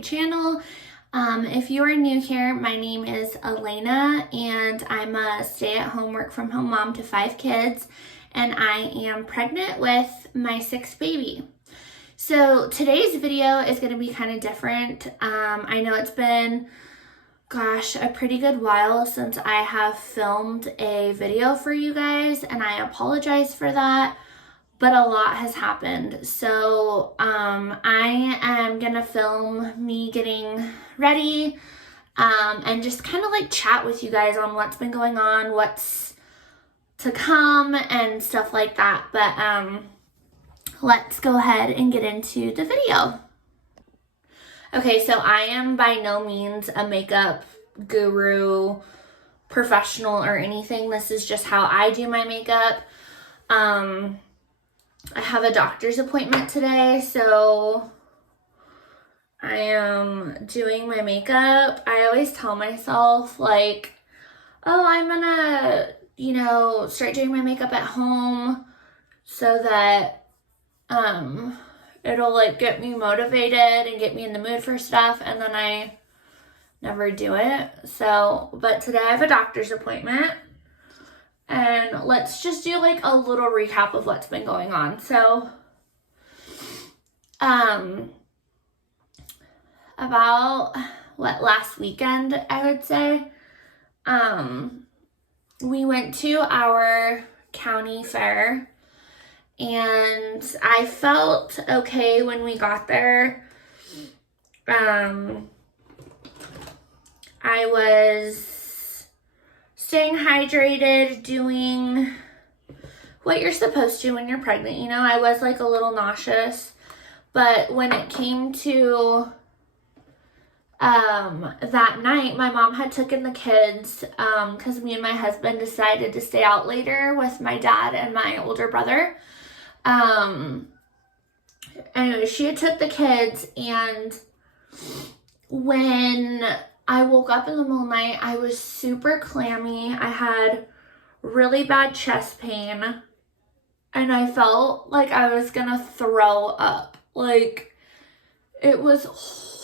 my channel. If you are new here, my name is Elena and I'm a stay-at-home work-from-home mom to 5 kids, and I am pregnant with my 6th baby. So today's video is going to be kind of different. I know it's been, a pretty good while since I have filmed a video for you guys, and I apologize for that, but a lot has happened. So I am going to film me getting ready and just kind of like chat with you guys on what's been going on, what's to come, and stuff like that. But let's go ahead and get into the video. Okay, so I am by no means a makeup guru, professional, or anything. This is just how I do my makeup. I have a doctor's appointment today, so I am doing my makeup. I always tell myself, like, oh, I'm gonna, start doing my makeup at home so that it'll like get me motivated and get me in the mood for stuff, and then I never do it. So, but today I have a doctor's appointment, and let's just do like a little recap of what's been going on. So, about last weekend, I would say, we went to our county fair. And I felt okay when we got there. I was staying hydrated, doing what you're supposed to when you're pregnant. I was like a little nauseous. But when it came to that night, my mom had taken the kids because me and my husband decided to stay out later with my dad and my older brother. Anyway, she had took the kids, and when I woke up in the middle of the night, I was super clammy. I had really bad chest pain, and I felt like I was gonna throw up. Like, it was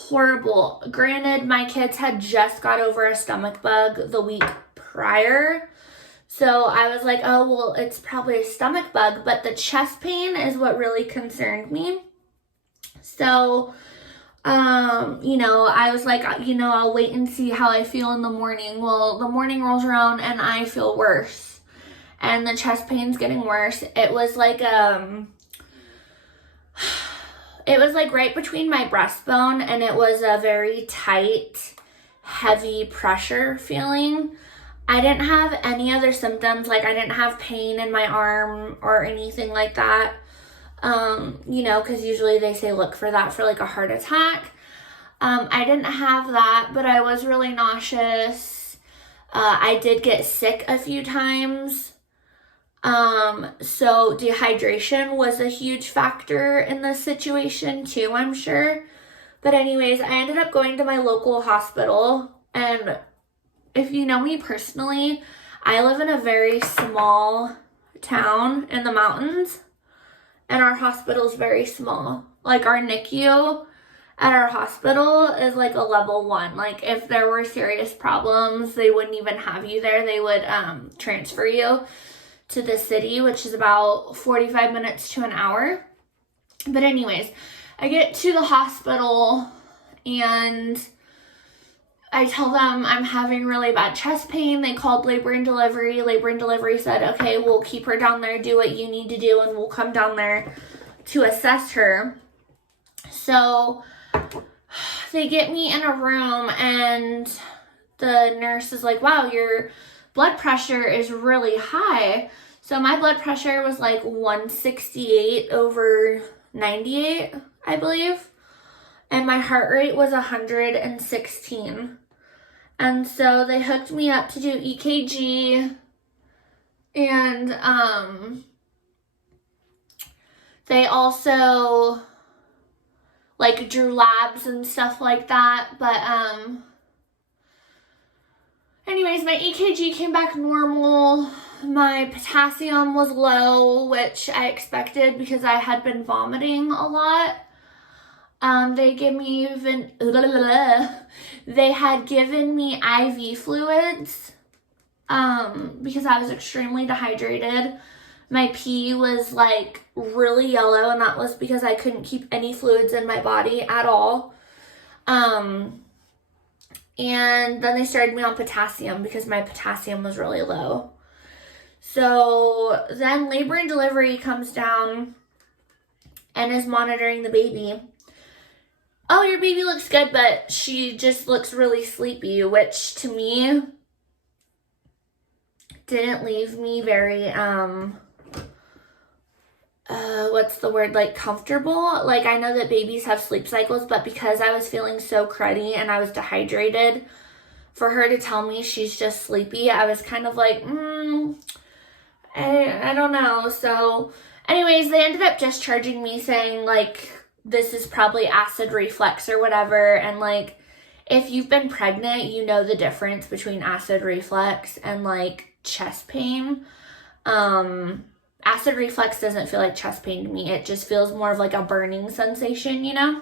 horrible. Granted, my kids had just got over a stomach bug the week prior, so I was like, oh, well, it's probably a stomach bug, but the chest pain is what really concerned me. So, I was like, I'll wait and see how I feel in the morning. Well, the morning rolls around and I feel worse, and the chest pain's getting worse. It was like right between my breastbone, and it was a very tight, heavy pressure feeling. I didn't have any other symptoms, like I didn't have pain in my arm or anything like that, because usually they say look for that for like a heart attack. I didn't have that, but I was really nauseous. I did get sick a few times. So dehydration was a huge factor in this situation too, I'm sure. But anyways, I ended up going to my local hospital, and if you know me personally, I live in a very small town in the mountains, and our hospital is very small. Like, our NICU at our hospital is like a level 1. Like, if there were serious problems, they wouldn't even have you there. They would transfer you to the city, which is about 45 minutes to an hour. But anyways, I get to the hospital and I tell them I'm having really bad chest pain. They called labor and delivery. Labor and delivery said, okay, we'll keep her down there, do what you need to do, and we'll come down there to assess her. So they get me in a room, and the nurse is like, wow, your blood pressure is really high. So my blood pressure was like 168 over 98, I believe. And my heart rate was 116. And so they hooked me up to do EKG, and they also like drew labs and stuff like that. But anyways, my EKG came back normal. My potassium was low, which I expected because I had been vomiting a lot. They had given me IV fluids because I was extremely dehydrated. My pee was like really yellow, and that was because I couldn't keep any fluids in my body at all. And then they started me on potassium because my potassium was really low. So then labor and delivery comes down and is monitoring the baby. Oh, your baby looks good, but she just looks really sleepy, which to me didn't leave me very, what's the word, like comfortable. Like, I know that babies have sleep cycles, but because I was feeling so cruddy and I was dehydrated, for her to tell me she's just sleepy, I was kind of like, I don't know. So anyways, they ended up discharging me saying like, this is probably acid reflux or whatever. And like, if you've been pregnant, you know the difference between acid reflux and like chest pain. Acid reflux doesn't feel like chest pain to me. It just feels more of like a burning sensation, you know?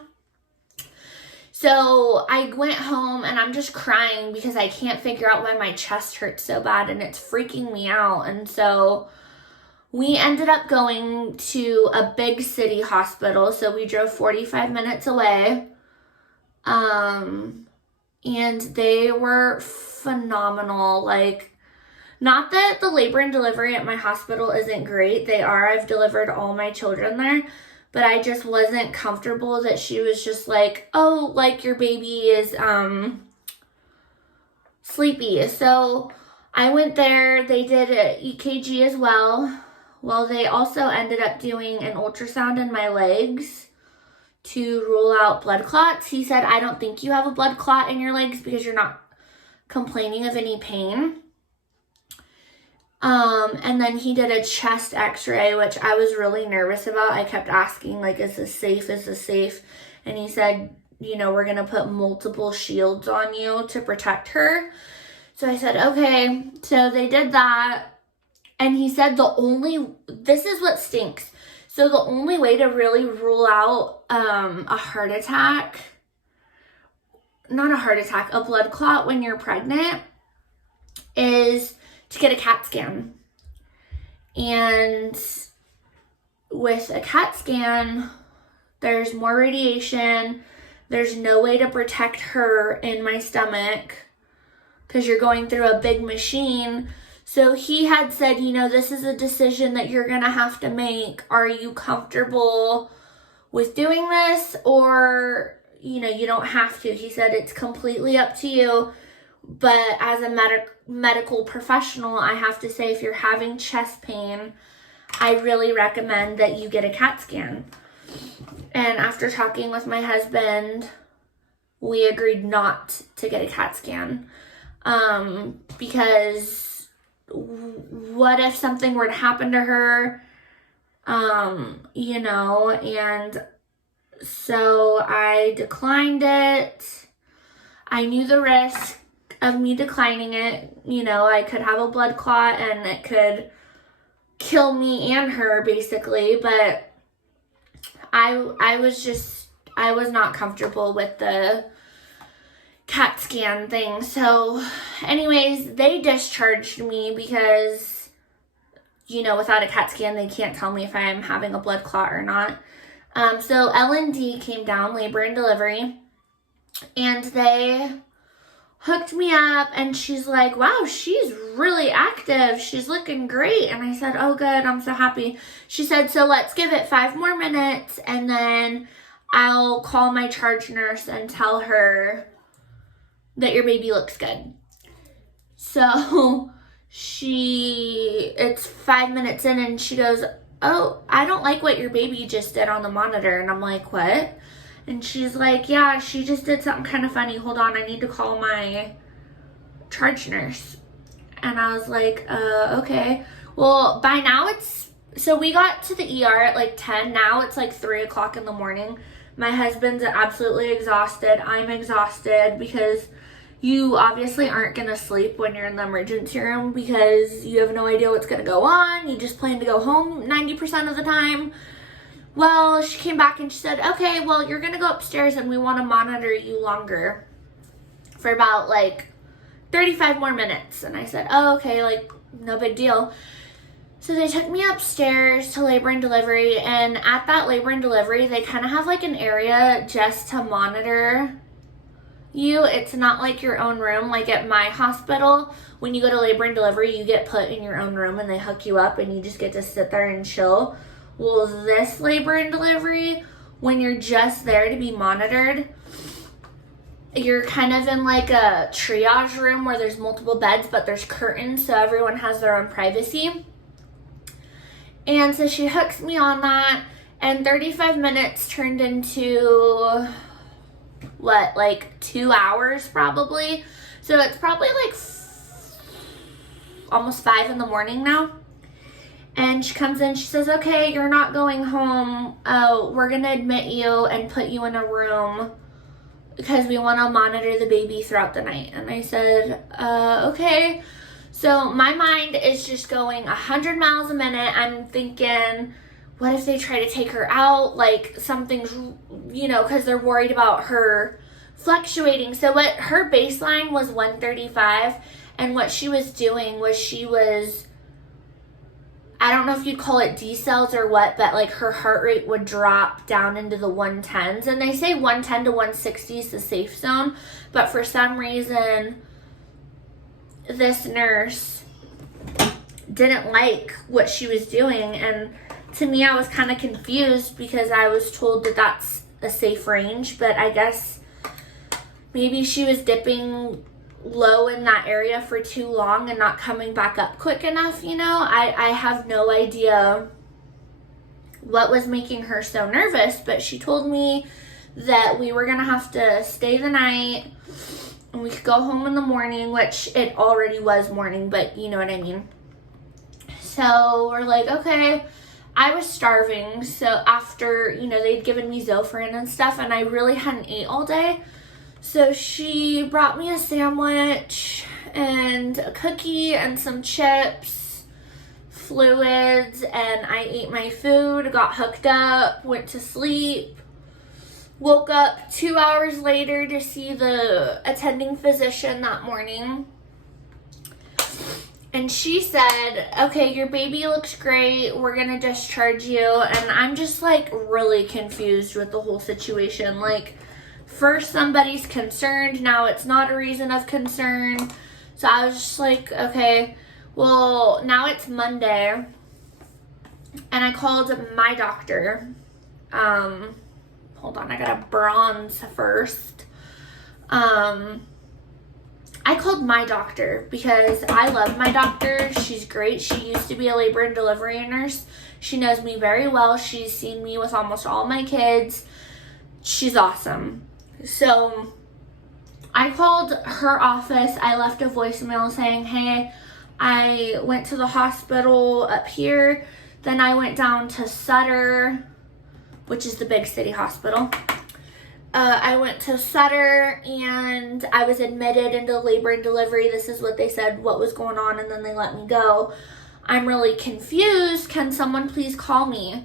So I went home and I'm just crying because I can't figure out why my chest hurts so bad and it's freaking me out. And so we ended up going to a big city hospital. So we drove 45 minutes away. And they were phenomenal. Like, not that the labor and delivery at my hospital isn't great. They are. I've delivered all my children there. But I just wasn't comfortable that she was just like, oh, like your baby is sleepy. So I went there. They did an EKG as well. Well, they also ended up doing an ultrasound in my legs to rule out blood clots. He said, I don't think you have a blood clot in your legs because you're not complaining of any pain. And then he did a chest x-ray, which I was really nervous about. I kept asking, like, is this safe? Is this safe? And he said, you know, we're going to put multiple shields on you to protect her. So I said, okay. So they did that. And he said this is what stinks. So the only way to really rule out a heart attack, not a heart attack, a blood clot when you're pregnant is to get a CAT scan. And with a CAT scan, there's more radiation. There's no way to protect her in my stomach because you're going through a big machine. So he had said, you know, this is a decision that you're going to have to make. Are you comfortable with doing this? Or, you know, you don't have to. He said it's completely up to you. But as a medical professional, I have to say, if you're having chest pain, I really recommend that you get a CAT scan. And after talking with my husband, we agreed not to get a CAT scan. Because what if something were to happen to her? You know, and so I declined it. I knew the risk of me declining it. You know, I could have a blood clot and it could kill me and her basically, but I was not comfortable with the CAT scan thing. So anyways, they discharged me because, you know, without a CAT scan, they can't tell me if I'm having a blood clot or not. So L&D came down, labor and delivery, and they hooked me up, and she's like, wow, she's really active. She's looking great. And I said, oh, good. I'm so happy. She said, so let's give it 5 more minutes, and then I'll call my charge nurse and tell her that your baby looks good. So it's 5 minutes in, and she goes, oh, I don't like what your baby just did on the monitor. And I'm like, what? And she's like, yeah, she just did something kind of funny. Hold on, I need to call my charge nurse. And I was like, okay. Well, by now so we got to the ER at like 10. Now it's like 3 o'clock in the morning. My husband's absolutely exhausted. I'm exhausted because you obviously aren't going to sleep when you're in the emergency room because you have no idea what's going to go on. You just plan to go home 90% of the time. Well, she came back and she said, okay, well, you're going to go upstairs and we want to monitor you longer for about like 35 more minutes. And I said, oh, okay, like no big deal. So they took me upstairs to labor and delivery, and at that labor and delivery, they kind of have like an area just to monitor you. It's not like your own room. Like at my hospital, when you go to labor and delivery, you get put in your own room and they hook you up and you just get to sit there and chill. Well, this labor and delivery, when you're just there to be monitored, you're kind of in like a triage room where there's multiple beds, but there's curtains, so everyone has their own privacy. And so she hooks me on that, and 35 minutes turned into, what, like 2 hours probably? So it's probably like almost 5 in the morning now. And she comes in, she says, okay, you're not going home. We're going to admit you and put you in a room because we want to monitor the baby throughout the night. And I said, okay. So my mind is just going 100 miles a minute. I'm thinking, what if they try to take her out? Like something's, because they're worried about her fluctuating. So what her baseline was 135, and what she was doing was I don't know if you'd call it decels or what, but like her heart rate would drop down into the 110s. And they say 110 to 160 is the safe zone. But for some reason, this nurse didn't like what she was doing. And to me, I was kind of confused because I was told that that's a safe range. But I guess maybe she was dipping low in that area for too long and not coming back up quick enough, I have no idea what was making her so nervous, but she told me that we were gonna have to stay the night and we could go home in the morning, which it already was morning, but you know what I mean. So we're like, okay. I was starving, so after, they'd given me Zofran and stuff, and I really hadn't ate all day. So she brought me a sandwich and a cookie and some chips, fluids, and I ate my food, got hooked up, went to sleep, woke up 2 hours later to see the attending physician that morning. And she said, okay, your baby looks great. We're going to discharge you. And I'm just like really confused with the whole situation. Like, first somebody's concerned, now it's not a reason of concern. So I was just like, okay, well, now it's Monday. And I called my doctor. Hold on, I gotta bronze first. I called my doctor because I love my doctor. She's great. She used to be a labor and delivery nurse. She knows me very well. She's seen me with almost all my kids. She's awesome. So I called her office. I left a voicemail saying, hey, I went to the hospital up here. Then I went down to Sutter, which is the big city hospital. I went to Sutter and I was admitted into labor and delivery. This is what they said, what was going on, and then they let me go. I'm really confused. Can someone please call me?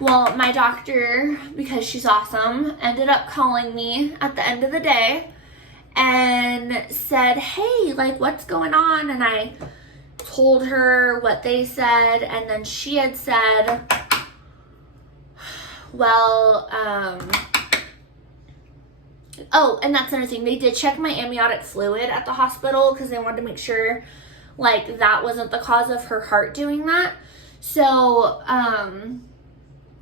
Well, my doctor, because she's awesome, ended up calling me at the end of the day and said, hey, like, what's going on? And I told her what they said, and then she had said, well, oh, and that's another thing. They did check my amniotic fluid at the hospital because they wanted to make sure, like, that wasn't the cause of her heart doing that. So,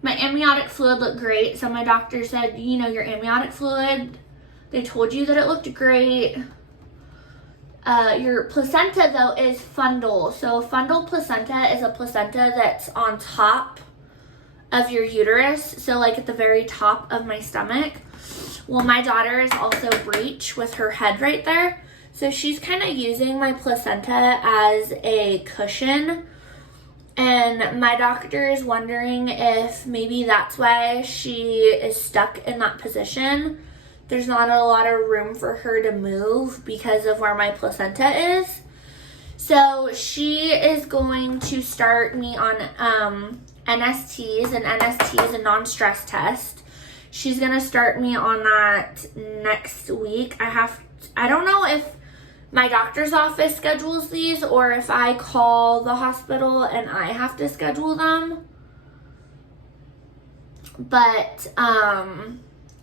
my amniotic fluid looked great. So my doctor said, your amniotic fluid, they told you that it looked great. Your placenta, though, is fundal. So fundal placenta is a placenta that's on top of your uterus. So, like, at the very top of my stomach. Well, my daughter is also breech with her head right there. So she's kind of using my placenta as a cushion. And my doctor is wondering if maybe that's why she is stuck in that position. There's not a lot of room for her to move because of where my placenta is. So she is going to start me on NSTs, and NST is a non-stress test. She's going to start me on that next week. I don't know if my doctor's office schedules these or if I call the hospital and I have to schedule them. But,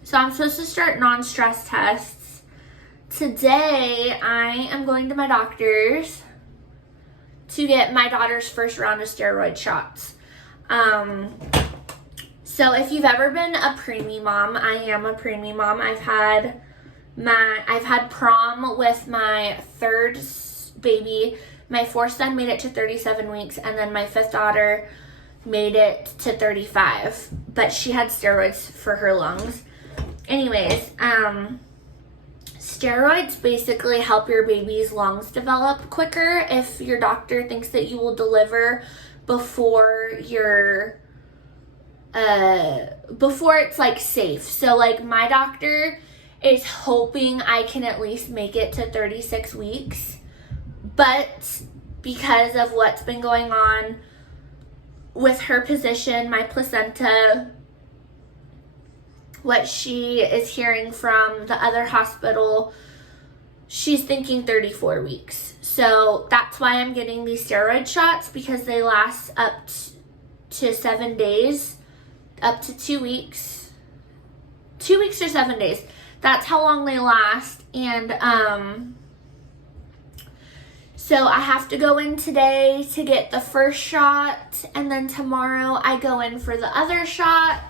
so I'm supposed to start non-stress tests. Today, I am going to my doctor's to get my daughter's first round of steroid shots. So if you've ever been a preemie mom, I am a preemie mom. I've had prom with my third baby. My fourth son made it to 37 weeks, and then my fifth daughter made it to 35, but she had steroids for her lungs. Anyways, steroids basically help your baby's lungs develop quicker if your doctor thinks that you will deliver before it's like safe. So like my doctor is hoping I can at least make it to 36 weeks, but because of what's been going on with her position, my placenta, what she is hearing from the other hospital, she's thinking 34 weeks. So that's why I'm getting these steroid shots, because they last up to 7 days, up to 2 weeks. 2 weeks or 7 days. That's how long they last. And so I have to go in today to get the first shot, and then tomorrow I go in for the other shot.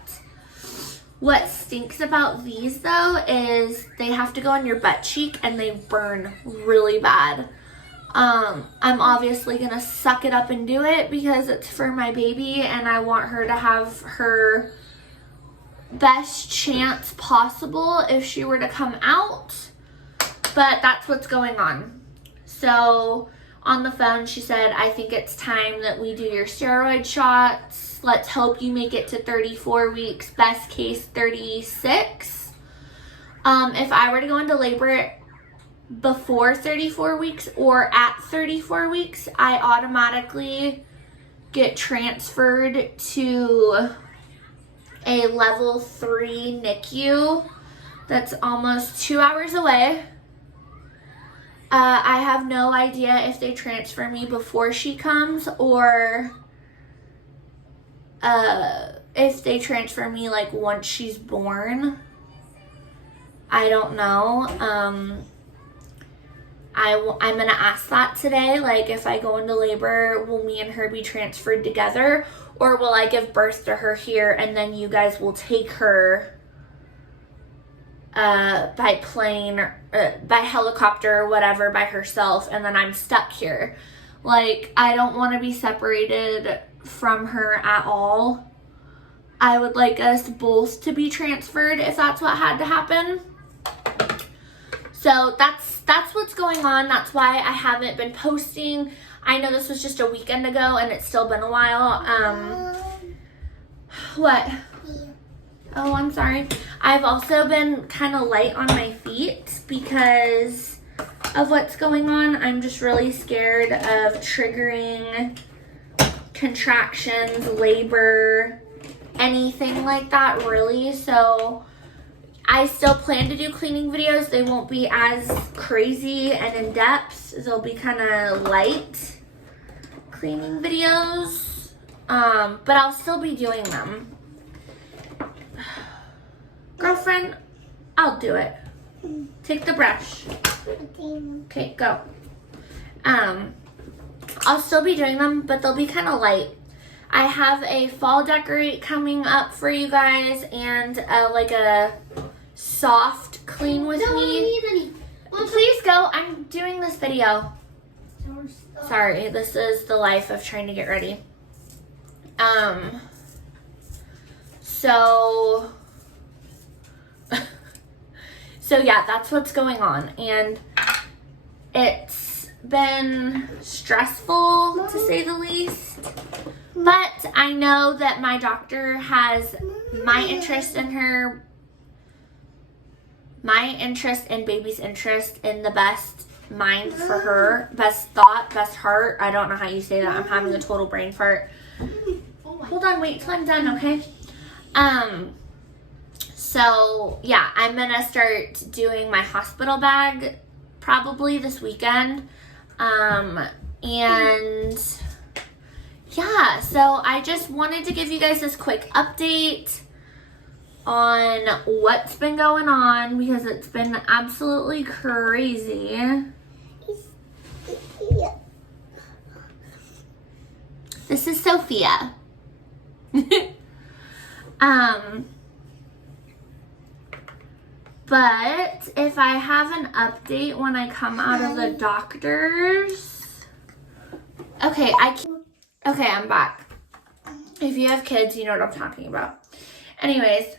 What stinks about these though is they have to go on your butt cheek and they burn really bad. I'm obviously gonna suck it up and do it because it's for my baby and I want her to have her best chance possible if she were to come out. But that's what's going on. So on the phone she said, I think it's time that we do your steroid shots. Let's hope you make it to 34 weeks, best case 36. If I were to go into labor before 34 weeks or at 34 weeks, I automatically get transferred to a level 3 NICU that's almost 2 hours away. I have no idea if they transfer me before she comes or if they transfer me like once she's born. I don't know. I'm gonna ask that today. Like, if I go into labor, will me and her be transferred together, or will I give birth to her here and then you guys will take her by plane, by helicopter or whatever, by herself, and then I'm stuck here? Like, I don't want to be separated from her at all. I would like us both to be transferred if that's what had to happen. So that's what's going on. That's why I haven't been posting. I know this was just a weekend ago and it's still been a while. What? Oh, I'm sorry. I've also been kind of light on my feet because of what's going on. I'm just really scared of triggering contractions, labor, anything like that really. So I still plan to do cleaning videos. They won't be as crazy and in depth. They'll be kind of light cleaning videos, but I'll still be doing them. Girlfriend, I'll do it. Take the brush. Okay, go. I'll still be doing them, but they'll be kind of light. I have a fall decorate coming up for you guys and like a soft clean with me. Please go. I'm doing this video. Sorry, this is the life of trying to get ready. So yeah, that's what's going on, and it's been stressful to say the least, but I know that my doctor has my interest in baby's interest in the best mind for her, best thought, best heart. I don't know how you say that. I'm having a total brain fart. hold on, wait till I'm done, okay? So yeah, I'm gonna start doing my hospital bag probably this weekend. And yeah, so I just wanted to give you guys this quick update on what's been going on because it's been absolutely crazy. This is Sophia. But if I have an update when I come out of the doctor's, okay, I'm back. If you have kids, you know what I'm talking about. Anyways,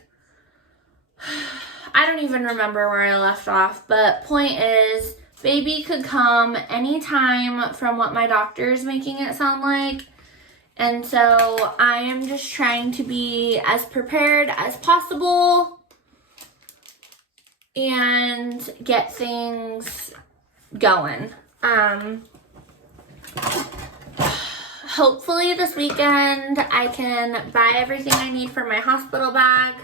I don't even remember where I left off, but point is, baby could come anytime from what my doctor is making it sound like. And so I am just trying to be as prepared as possible and get things going. Hopefully this weekend I can buy everything I need for my hospital bag.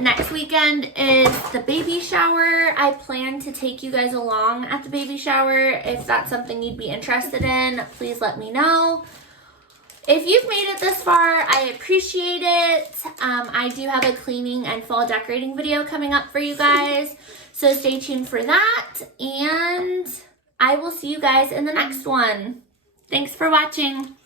Next weekend is the baby shower. I plan to take you guys along at the baby shower. If that's something you'd be interested in, please let me know. If you've made it this far, I appreciate it. I do have a cleaning and fall decorating video coming up for you guys, so stay tuned for that, and I will see you guys in the next one. Thanks for watching.